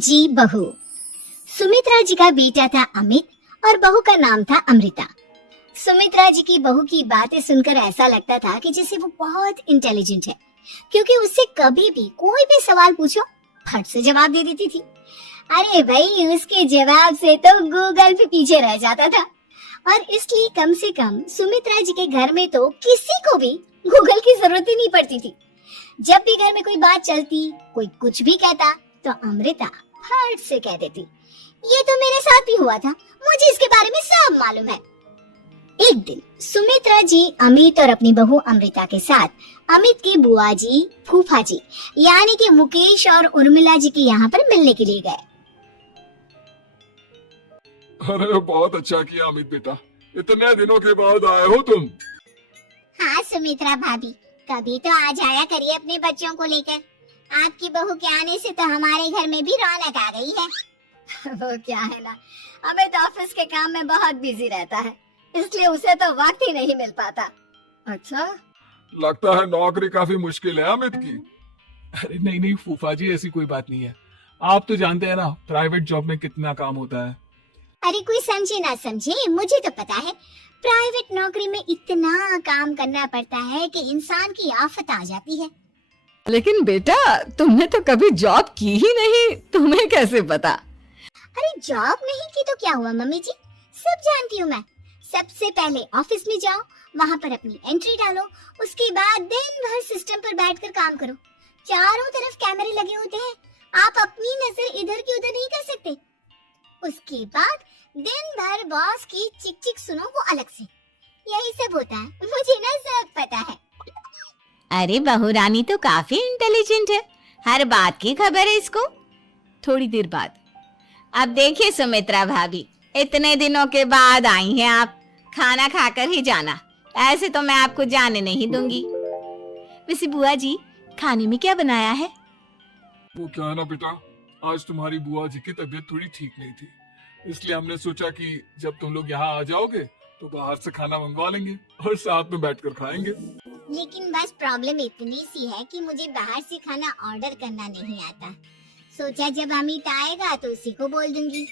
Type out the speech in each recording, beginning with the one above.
जी बहू। सुमित्रा जी का बेटा था अमित और बहू का नाम था अमृता। सुमित्रा जी की बहू की बातें सुनकर ऐसा लगता था कि जैसे वो बहुत इंटेलिजेंट है, क्योंकि उससे कभी भी कोई भी सवाल पूछो फट से जवाब दे देती थी। अरे भाई, उसके जवाब से तो गूगल भी पीछे रह जाता था। और इसलिए कम से कम सुमित्रा जी के घर में तो किसी को भी गूगल की जरूरत ही नहीं पड़ती थी। जब भी घर में कोई बात चलती, कोई कुछ भी कहता, तो अमृता फट से कह देती, ये तो मेरे साथ भी हुआ था, मुझे इसके बारे में सब मालूम है। एक दिन सुमित्रा जी अमित और अपनी बहू अमृता के साथ अमित की बुआ जी, फूफा जी यानी कि मुकेश और उर्मिला जी के यहाँ पर मिलने के लिए गए। अरे बहुत अच्छा किया अमित बेटा, इतने दिनों के बाद आए हो तुम। हाँ सुमित्रा भाभी, कभी तो आ जाया करिए अपने बच्चों को लेकर। आपकी बहू के आने से तो हमारे घर में भी रौनक आ गई है। वो क्या है ना, अमित ऑफिस के काम में बहुत बिजी रहता है, इसलिए उसे तो वक्त ही नहीं मिल पाता। अच्छा, लगता है नौकरी काफी मुश्किल है अमित की। अरे नहीं नहीं फूफा जी, ऐसी कोई बात नहीं है। आप तो जानते हैं ना प्राइवेट जॉब में कितना काम होता है। अरे कोई समझे ना समझे, मुझे तो पता है प्राइवेट नौकरी में इतना काम करना पड़ता है कि इंसान की आफत आ जाती है। लेकिन बेटा, तुमने तो कभी जॉब की ही नहीं, तुम्हें कैसे पता? अरे जॉब नहीं की तो क्या हुआ मम्मी जी, सब जानती हूँ मैं। सबसे पहले ऑफिस में जाओ, वहाँ पर अपनी एंट्री डालो, उसके बाद दिन भर सिस्टम पर बैठकर काम करो। चारों तरफ कैमरे लगे होते हैं, आप अपनी नजर इधर की उधर नहीं कर सकते। उसके बाद दिन भर बॉस की चिक चिक सुनो, वो अलग से। यही सब होता है, मुझे ना सब पता है। अरे बहू रानी तो काफी इंटेलिजेंट है, हर बात की खबर है इसको। थोड़ी देर बाद, अब देखिए सुमित्रा भाभी, इतने दिनों के बाद आई हैं आप, खाना खाकर ही जाना, ऐसे तो मैं आपको जाने नहीं दूंगी। वैसे बुआ जी, खाने में क्या बनाया है? वो क्या है ना बेटा, आज तुम्हारी बुआ जी की तबीयत थोड़ी ठीक नहीं थी, इसलिए हमने सोचा कि जब तुम लोग यहाँ आ जाओगे तो बाहर से खाना मंगवा लेंगे और साथ में बैठकर खाएंगे। लेकिन बस प्रॉब्लम इतनी सी है कि मुझे बाहर से खाना ऑर्डर करना नहीं आता। सोचा जब अमित आएगा तो उसी को बोल दूंगी।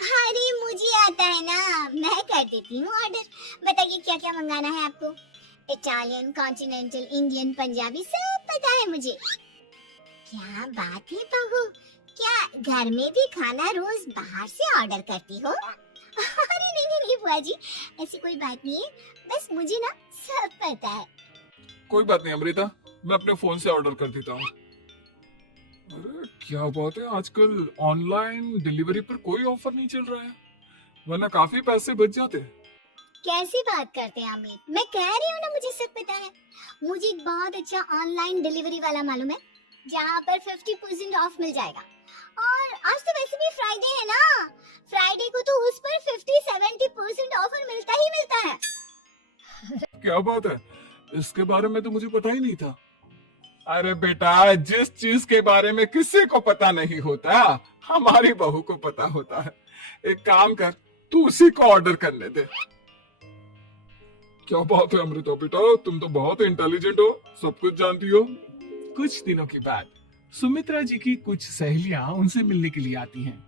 अरे मुझे आता है ना, मैं कर देती हूँ ऑर्डर। बताइए क्या क्या मंगाना है आपको? इटालियन, कॉन्टिनेंटल, इंडियन, पंजाबी, सब पता है मुझे। क्या बात है बहू, क्या घर में भी खाना रोज बाहर से ऑर्डर करती हो? अरे नहीं बुआ जी, ऐसी कोई बात नहीं है, बस मुझे ना सब पता है। कोई बात नहीं अमृता, मैं अपने फोन से ऑर्डर कर देता हूँ। अरे क्या बात है, आजकल ऑनलाइन डिलीवरी पर कोई ऑफर नहीं चल रहा है, वरना काफी पैसे बच जाते। कैसी बात करते हैं अमित, मैं कह रही हूँ ना मुझे सब पता है। मुझे एक बहुत अच्छा ऑनलाइन डिलीवरी वाला मालूम है, जहाँ पर 50% ऑफ मिल जाएगा। और आज तो वैसे भी फ्राइडे है ना, फ्राइडे को तो उस पर 50-70% ऑफर मिलता ही मिलता है। क्या बात है, इसके बारे में तो मुझे पता ही नहीं था। अरे बेटा, जिस चीज के बारे में किसी को पता नहीं होता, हमारी बहू को पता होता है। एक काम कर, तू उसी को ऑर्डर करने दे। क्या बात है अमृता बेटा, तुम तो बहुत इंटेलिजेंट हो, सब कुछ जानती हो। कुछ दिनों के बाद सुमित्रा जी की कुछ सहेलियां उनसे मिलने के लिए आती हैं।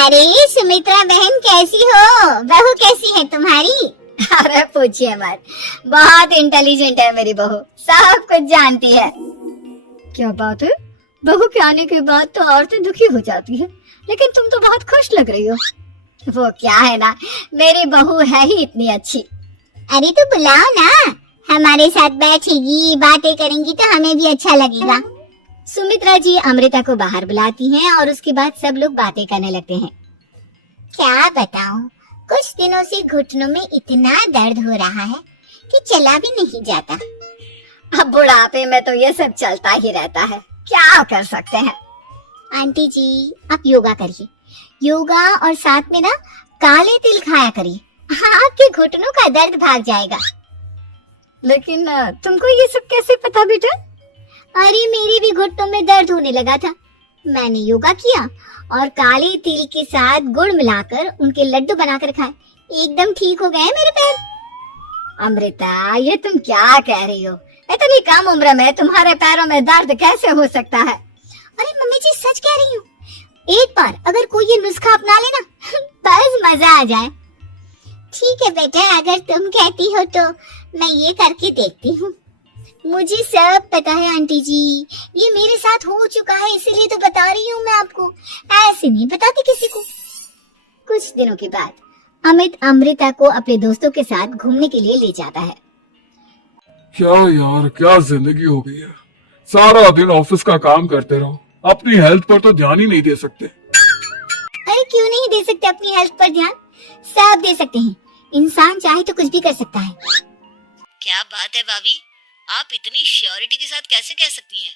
अरे सुमित्रा बहन कैसी हो, बहू कैसी है तुम्हारी? अरे पूछिए मत, बहुत इंटेलिजेंट है मेरी बहू, सब कुछ जानती है। क्या बात है, बहू के आने के बाद तो औरतें दुखी हो जाती है, लेकिन तुम तो बहुत खुश लग रही हो। वो क्या है ना, मेरी बहू है ही इतनी अच्छी। अरे तो बुलाओ ना, हमारे साथ बैठेगी, बातें करेंगी तो हमें भी अच्छा लगेगा। सुमित्रा जी अमृता को बाहर बुलाती हैं और उसके बाद सब लोग बातें करने लगते हैं। क्या बताऊं, कुछ दिनों से घुटनों में इतना दर्द हो रहा है कि चला भी नहीं जाता। अब बुढ़ापे में तो ये सब चलता ही रहता है, क्या कर सकते हैं। आंटी जी आप योगा करिए, योगा और साथ में ना काले तिल खाया करिए, आपके घुटनों का दर्द भाग जाएगा। लेकिन तुमको ये सब कैसे पता बेटा? अरे मेरे भी घुटनों में दर्द होने लगा था, मैंने योगा किया और काले तिल के साथ गुड़ मिलाकर उनके लड्डू बनाकर खाए, एकदम ठीक हो गए मेरे पैर। अमृता ये तुम क्या कह रही हो, इतनी कम उम्र में तुम्हारे पैरों में दर्द कैसे हो सकता है? अरे मम्मी जी सच कह रही हूँ, एक बार अगर कोई ये नुस्खा अपना लेना बस मजा आ जाए। ठीक है बेटा, अगर तुम कहती हो तो मैं ये करके देखती हूँ। मुझे सब पता है आंटी जी, ये मेरे साथ हो चुका है, इसीलिए तो बता रही हूँ मैं आपको, ऐसे नहीं बताती किसी को। कुछ दिनों के बाद अमित अमृता को अपने दोस्तों के साथ घूमने के लिए ले जाता है। क्या यार, क्या जिंदगी हो गई है। सारा दिन ऑफिस का काम करते रहो, अपनी हेल्थ पर तो ध्यान ही नहीं दे सकते। अरे क्यों नहीं दे सकते अपनी हेल्थ पर ध्यान? सब दे सकते हैं, इंसान चाहे तो कुछ भी कर सकता है। क्या बात है भाभी, आप इतनी श्योरिटी के साथ कैसे कह सकती हैं?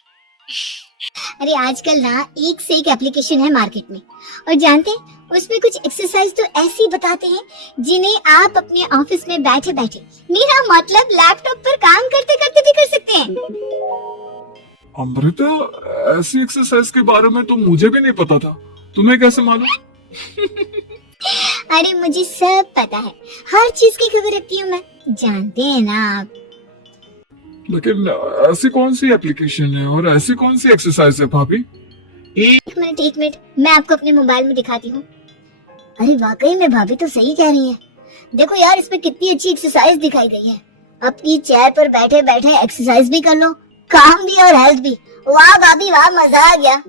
अरे आजकल ना एक से एक एप्लीकेशन है मार्केट में, और जानते हैं उसमें कुछ एक्सरसाइज तो ऐसी बताते हैं जिन्हें आप अपने ऑफिस में बैठे बैठे, मेरा मतलब लैपटॉप पर काम करते करते भी कर सकते हैं। अमृता, ऐसी एक्सरसाइज के बारे में तो मुझे भी नहीं पता था, तुम्हें कैसे मालूम? अरे मुझे सब पता है, हर चीज की खबर रखती हूँ मैं, जानते हैं ना आप। लेकिन ऐसी कौन सी एप्लीकेशन है और ऐसी कौन सी एक्सरसाइज है भाभी? एक मिनट, मैं आपको अपने मोबाइल में दिखाती हूँ। अरे वाकई में भाभी तो सही कह रही है। देखो यार, इसमें कितनी अच्छी एक्सरसाइज दिखाई गई है। अपनी चेयर पर बैठे बैठे एक्सरसाइज भी कर लो, काम भी और हेल्थ भी। वाह भाभी वाह, मजा आ गया।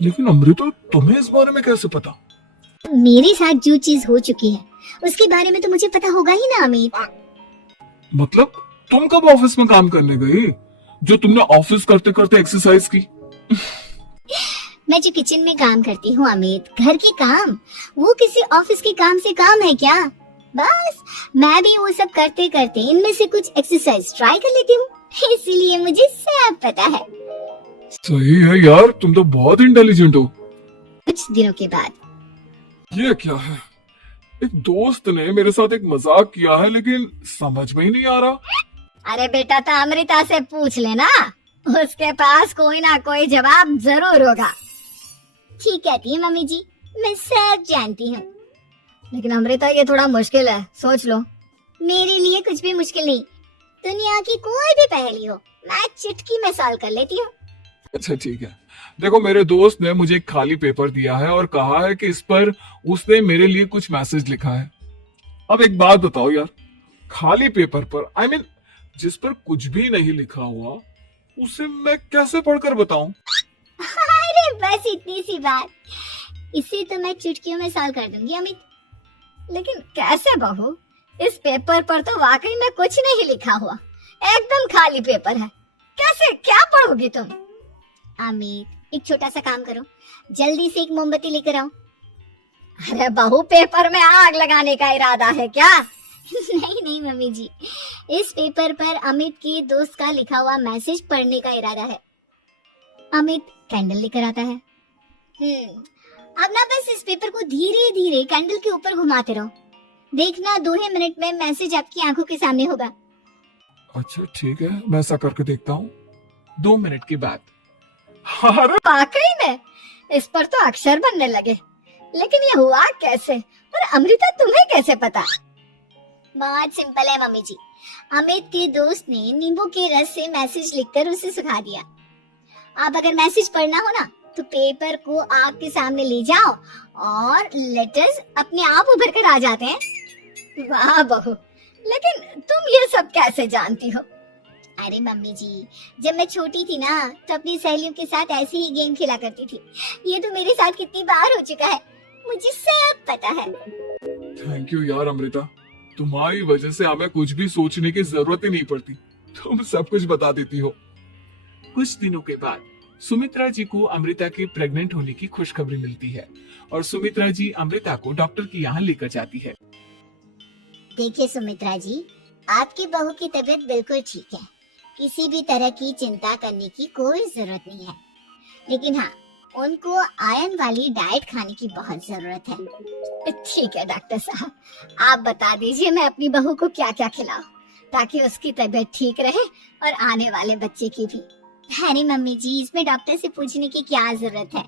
लेकिन अमृता, तुम्हें इस बारे में कैसे पता? मेरे साथ जो चीज हो चुकी है उसके बारे में तो मुझे पता होगा ही ना अमित। मतलब तुम कब ऑफिस में काम करने गई जो तुमने ऑफिस करते करते एक्सरसाइज की? मैं जो किचन में काम करती हूँ अमित, घर के काम, वो किसी ऑफिस के काम से काम है क्या? बस मैं भी वो सब करते करते इनमें से कुछ एक्सरसाइज ट्राई कर लेती हूँ, इसीलिए मुझे सब पता है। सही है यार, तुम तो बहुत इंटेलिजेंट हो। कुछ दिनों के बाद ये क्या है? एक दोस्त ने मेरे साथ एक मजाक किया है, लेकिन समझ में ही नहीं आ रहा। अरे बेटा, तो अमृता से पूछ लेना, उसके पास कोई ना कोई जवाब जरूर होगा। ठीक कहती है मम्मी जी, मैं सब जानती हूँ। लेकिन अमृता, ये थोड़ा मुश्किल है, सोच लो। मेरे लिए कुछ भी मुश्किल नहीं, दुनिया की कोई भी पहेली हो मैं चुटकी में सॉल्व कर लेती हूँ। अच्छा ठीक है, देखो मेरे दोस्त ने मुझे एक खाली पेपर दिया है और कहा है कि इस पर उसने मेरे लिए कुछ मैसेज लिखा है। अब एक बात बताओ यार, खाली पेपर पर, I mean, जिस पर कुछ भी नहीं लिखा हुआ, उसे मैं कैसे पढ़कर बताऊं? अरे बस इतनी सी बात, इसे तो मैं चुटकियों में सॉल्व कर दूंगी अमित। लेकिन कैसे बहू, इस पेपर पर तो वाकई में कुछ नहीं लिखा हुआ, एकदम खाली पेपर है, कैसे क्या पढ़ोगी तुम? अमित, एक छोटा सा काम करो, जल्दी से एक मोमबत्ती लेकर आओ। अरे बहू, पेपर में आग लगाने का इरादा है क्या? नहीं मम्मी जी, इस पेपर पर अमित के दोस्त का लिखा हुआ मैसेज पढ़ने का इरादा है। अमित कैंडल लेकर आता है। अब ना बस इस पेपर को धीरे धीरे कैंडल के ऊपर घुमाते रहो, देखना 2 ही मिनट में मैसेज आपकी आंखों के सामने होगा। अच्छा ठीक है, मैं ऐसा करके देखता हूँ। 2 मिनट के बाद अरे वाकई में इस पर तो अक्षर बनने लगे, लेकिन ये हुआ कैसे? और अमृता, तुम्हें कैसे पता? बहुत सिंपल है मम्मी जी, अमित के दोस्त ने नींबू के रस से मैसेज लिखकर उसे सुखा दिया। आप अगर मैसेज पढ़ना हो ना, तो पेपर को आग के सामने ले जाओ और लेटर्स अपने आप उभर कर आ जाते हैं। वाह बहू, लेकिन तुम ये सब कैसे जानती हो? अरे मम्मी जी, जब मैं छोटी थी ना, तो अपनी सहेलियों के साथ ऐसे ही गेम खेला करती थी। ये तो मेरे साथ कितनी बार हो चुका है, मुझे सब पता है। थैंक यू यार अमृता, तुम्हारी वजह से हमें कुछ भी सोचने की जरूरत ही नहीं पड़ती, तुम सब कुछ बता देती हो। कुछ दिनों के बाद सुमित्रा जी को अमृता के प्रेग्नेंट होने की खुशखबरी मिलती है और सुमित्रा जी अमृता को डॉक्टर के यहाँ लेकर जाती है। देखिए सुमित्रा जी, आपकी बहू की तबीयत बिल्कुल ठीक है, किसी भी तरह की चिंता करने की कोई जरूरत नहीं है। लेकिन हाँ, उनको आयरन वाली डाइट खाने की बहुत जरूरत है। ठीक है डॉक्टर साहब, आप बता दीजिए मैं अपनी बहू को क्या क्या खिलाऊं ताकि उसकी तबीयत ठीक रहे और आने वाले बच्चे की भी। अरे मम्मी जी, इसमें डॉक्टर से पूछने की क्या जरूरत है?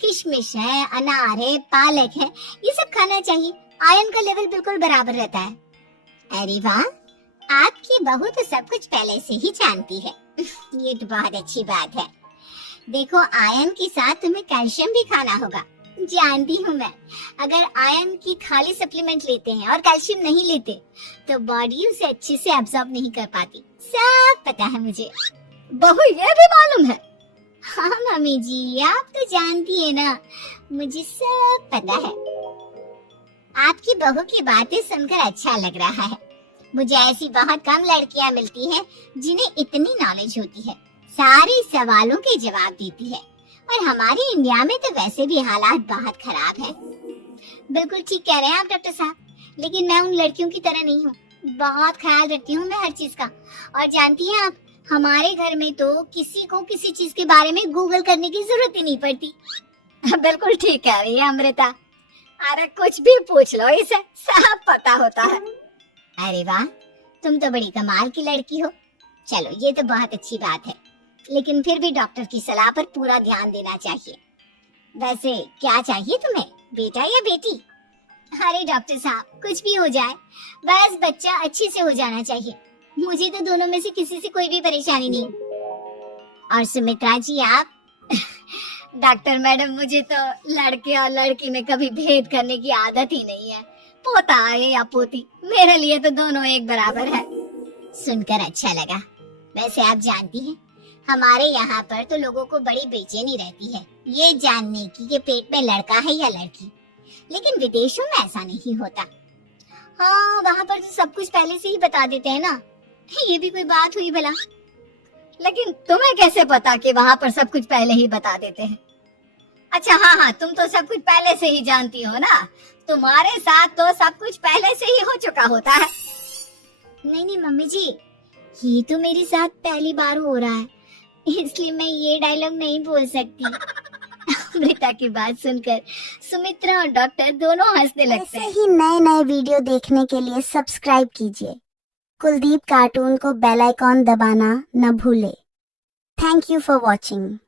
किशमिश है, अनार है, पालक है, ये सब खाना चाहिए, आयरन का लेवल बिल्कुल बराबर रहता है। अरे वाह, आपकी बहू तो सब कुछ पहले से ही जानती है। ये तो बहुत अच्छी बात है। देखो आयरन के साथ तुम्हें कैल्शियम भी खाना होगा। जानती हूँ मैं, अगर आयरन की खाली सप्लीमेंट लेते हैं और कैल्शियम नहीं लेते तो बॉडी उसे अच्छे से एब्जॉर्ब नहीं कर पाती। सब पता है मुझे। बहू ये भी मालूम है? हाँ मम्मी जी, आप तो जानती है ना, मुझे सब पता है। आपकी बहू की बातें सुनकर अच्छा लग रहा है। मुझे ऐसी बहुत कम लड़कियां मिलती हैं जिन्हें इतनी नॉलेज होती है, सारे सवालों के जवाब देती है। और हमारे इंडिया में तो वैसे भी हालात बहुत खराब है। बिल्कुल ठीक कह रहे हैं आप डॉक्टर साहब, लेकिन मैं उन लड़कियों की तरह नहीं हूँ। बहुत ख्याल रखती हूँ मैं हर चीज का। और जानती हैं आप, हमारे घर में तो किसी को किसी चीज के बारे में गूगल करने की जरूरत ही नहीं पड़ती। बिल्कुल ठीक कह रही है अमृता। अरे कुछ भी पूछ लो, इसे सब पता होता है। अरे वाह, तुम तो बड़ी कमाल की लड़की हो। चलो ये तो बहुत अच्छी बात है, लेकिन फिर भी डॉक्टर की सलाह पर पूरा ध्यान देना चाहिए। वैसे क्या चाहिए तुम्हें, बेटा या बेटी? अरे डॉक्टर साहब, कुछ भी हो जाए, बस बच्चा अच्छे से हो जाना चाहिए। मुझे तो दोनों में से किसी से कोई भी परेशानी नहीं। और सुमित्रा जी आप? डॉक्टर मैडम, मुझे तो लड़के और लड़की में कभी भेद करने की आदत ही नहीं है। पोता है या पोती, मेरे लिए तो दोनों एक बराबर है। सुनकर अच्छा लगा। वैसे आप जानती हैं, हमारे यहाँ पर तो लोगों को बड़ी बेचैनी रहती है ये जानने की कि पेट में लड़का है या लड़की, लेकिन विदेशों में ऐसा नहीं होता। हाँ, वहाँ पर तो सब कुछ पहले से ही बता देते हैं ना। ये भी कोई बात हुई भला? लेकिन तुम्हें कैसे पता कि वहाँ पर सब कुछ पहले ही बता देते हैं? अच्छा हाँ, तुम तो सब कुछ पहले से ही जानती हो ना। तुम्हारे साथ तो सब कुछ पहले से ही हो चुका होता है। नहीं मम्मी जी, ये तो मेरे साथ पहली बार हो रहा है, इसलिए मैं ये डायलॉग नहीं बोल सकती। अमृता की बात सुनकर सुमित्रा और डॉक्टर दोनों हंसने लगते हैं। ऐसे ही नए नए वीडियो देखने के लिए सब्सक्राइब कीजिए। कुलदीप कार्टून को बेल आइकॉन दबाना न भूले। Thank you for watching.